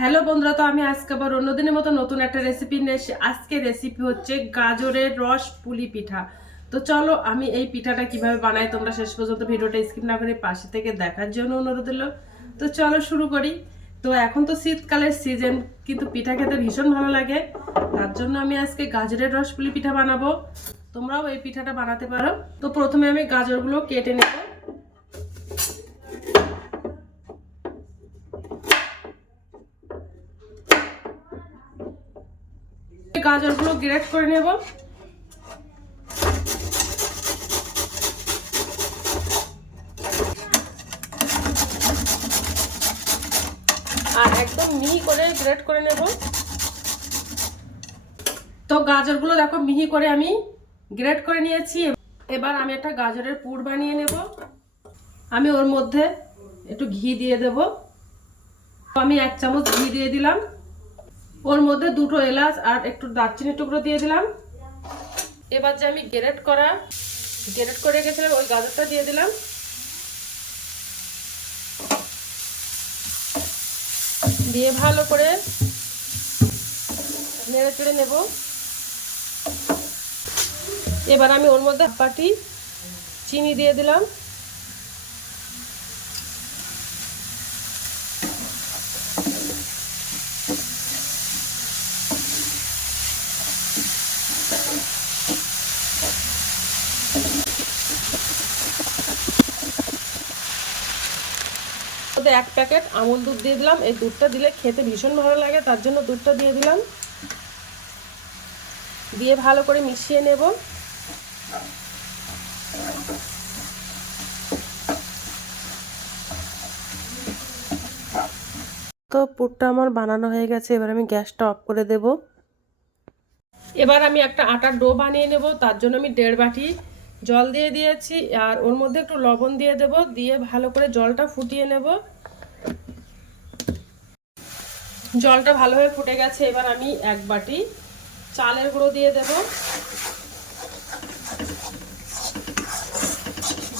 Hello বন্ধুরা, তো আমি আজকে আবার অন্যদিনের মতো নতুন একটা রেসিপি নিয়ে আজকে রেসিপি হচ্ছে গাজরের রস পুলি পিঠা। তো চলো আমি এই পিঠাটা কীভাবে বানাই তোমরা শেষ পর্যন্ত ভিডিওটা স্কিপ না করে পাশে থেকে দেখার জন্য অনুরোধ দিল তো চলো শুরু করি। তো এখন তো শীতকালের সিজন কিন্তু পিঠা খেতে ভীষণ ভালো লাগে। তার জন্য আমি আজকে গাজরের রস পুলি পিঠা বানাবো। তোমরাও এই পিঠাটা বানাতে পারো। তো প্রথমে আমি গাজরগুলো কেটে নেব। গাজরগুলো গ্রেট করে নেব। আর একদম মিহি করে গ্রেট করে নেব। তো গাজরগুলো দেখো মিহি করে আমি গ্রেট করে নিয়েছি। এবার আমি একটা গাজরের পুর বানিয়ে নেব। আমি ওর মধ্যে একটু ঘি দিয়ে দেব। আমি এক চামচ ঘি দিয়ে দিলাম। ওর মধ্যে দুটো এলাচ আর একটু দারচিনি টুকরো দিয়ে দিলাম। এবার যে আমি গ্রেট করা, গ্রেট করে রেখেছিলাম, ওই গাজরটা দিয়ে দিলাম। দিয়ে ভালো করে নেড়ে চেড়ে নেব। এবার আমি ওর মধ্যে পাটি চিনি দিয়ে দিলাম। মধ্যে এক প্যাকেট আমুল দুধ দিয়ে দিলাম। এই দুধটা দিলে খেতে ভীষণ ভালো লাগে, তার জন্য দুধটা দিয়ে দিলাম। দিয়ে ভালো করে মিশিয়ে নেব। তো পুরটা আমার বানানো হয়ে গেছে, এবার আমি গ্যাসটা অফ করে দেব। এবার আমি একটা আটার ডো বানিয়ে নেব, তার জন্য আমি দেড় বাটি জল দিয়ে দিয়েছি আর ওর মধ্যে একটু লবণ দিয়ে দেব, দিয়ে ভালো করে জলটা ফুটিয়ে নেব। জলটা ভালোভাবে ফুটে গেছে, এবার আমি এক বাটি চালের গুঁড়ো দিয়ে দেব।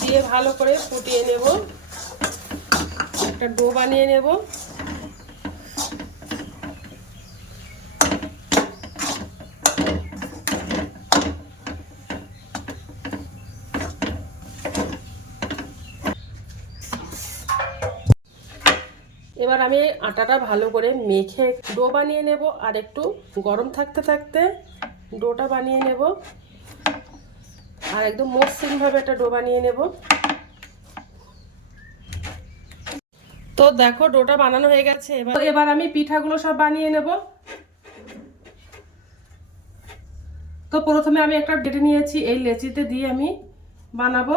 দিয়ে ভালো করে ফুটিয়ে নেব। একটা ডো বানিয়ে নেব। এবার আমি আটাটা ভালো করে মেখে ডো বানিয়ে নেব আর একটু গরম থাকতে থাকতে ডোটা বানিয়ে নেব। আর একদম মসৃণভাবে একটা ডো বানিয়ে নেব। তো দেখো ডোটা বানানো হয়ে গেছে, এবার এবার আমি পিঠাগুলো সব বানিয়ে নেব। তো প্রথমে আমি একটা ডেটে নিয়েছি, এই লেচিতে দিয়ে আমি বানাবো।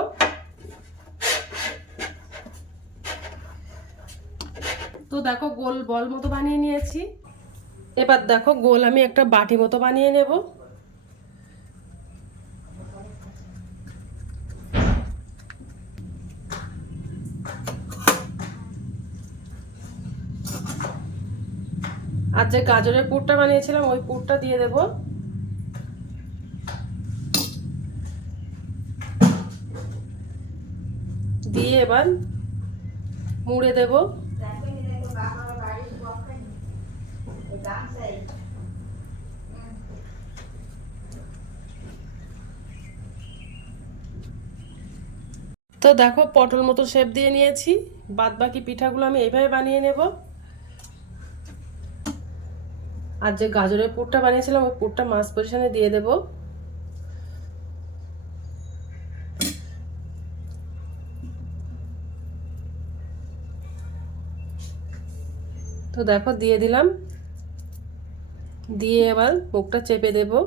তো দেখো গোল বল মতো বানিয়ে নিয়েছি। এবার দেখো গোল আমি একটা বাটি মতো বানিয়ে নেব। আর যে গাজরের পুরটা বানিয়েছিলাম, ওই পুরটা দিয়ে দেব। দিয়ে এবার মুড়ে দেবো। তো দেখো, পটল মতো শেপ দিয়ে নিয়েছি। বাদ বাকি পিঠাগুলো আমি এইভাবে বানিয়ে নেব। আর যে গাজরের পুরটা বানিয়েছিলাম, ওই পুরটা মাছ পজিশনে দিয়ে দেব। তো দেখো, দিয়ে দিলাম। দিয়ে এবার মুখটা চেপে দেবো।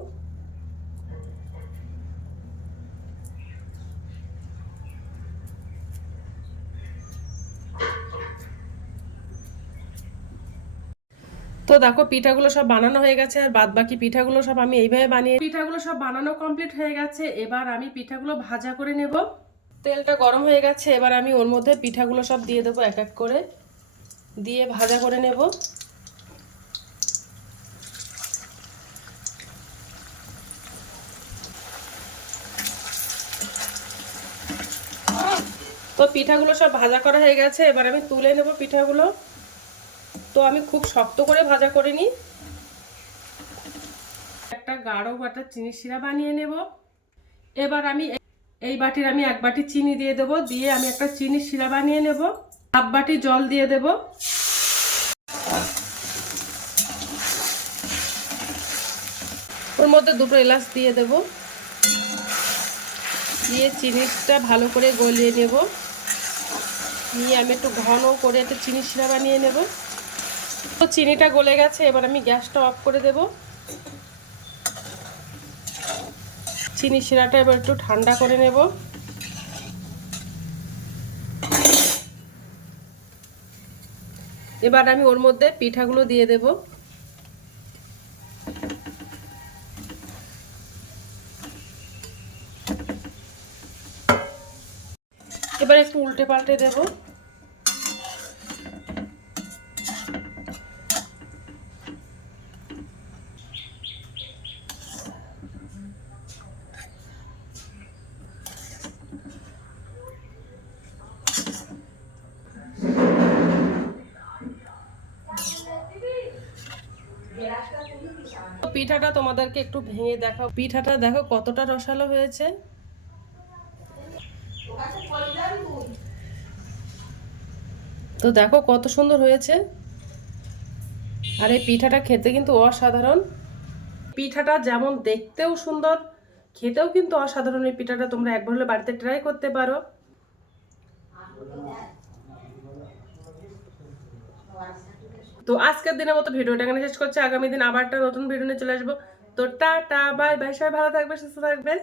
তো দেখো, পিঠাগুলো সব বানানো হয়ে গেছে আর বাদ বাকি পিঠাগুলো সব আমি এইভাবে বানিয়ে পিঠাগুলো সব বানানো কমপ্লিট হয়ে গেছে। এবার আমি পিঠাগুলো ভাজা করে নেব। তেলটা গরম হয়ে গেছে, এবার আমি ওর মধ্যে পিঠাগুলো সব দিয়ে দেবো এক এক করে। দিয়ে ভাজা করে নেব। তো পিঠাগুলো সব ভাজা করা হয়ে গেছে, এবার আমি তুলে নেব পিঠাগুলো। তো আমি খুব শক্ত করে ভাজা করে নিই। একটা গাঢ় বাটা চিনি শিরা বানিয়ে নেব। এবার আমি এই বাটির আমি এক বাটি চিনি দিয়ে দেব, দিয়ে আমি একটা চিনি শিরা বানিয়ে নেব। হাফ বাটি জল দিয়ে দেব। ওর মধ্যে দুটো এলাচ দিয়ে দেব। দিয়ে চিনিটা ভালো করে গলিয়ে নেব। নিয়ে আমি একটু ঘন করে একটা চিনি শিরা বানিয়ে নেব। তো চিনিটা গলে গেছে, এবার আমি গ্যাসটা অফ করে দেব। চিনি শিরাটা এবার একটু ঠান্ডা করে নেব। এবার আমি ওর মধ্যে পিঠাগুলো দিয়ে দেব। এবার একটু উল্টে পাল্টে দেবো। পিঠাটা তোমাদেরকে একটু ভেঙে দেখাও। পিঠাটা দেখো কতটা রসালো হয়েছে। তো দেখো কত সুন্দর হয়েছে। আর এই পিঠাটা খেতে কিন্তু অসাধারণ। পিঠাটা যেমন দেখতেও সুন্দর, খেতেও কিন্তু অসাধারণ এই পিঠাটা। তোমরা একবার হলে বাড়িতে ট্রাই করতে পারো। তো আজকের দিনের মতো ভিডিওটা এখানে শেষ করছি। আগামী দিন আবার একটা নতুন ভিডিও নিয়ে চলে আসব। তো টাটা বাই বাই সবাই ভালো থাকবে, সুস্থ থাকবে।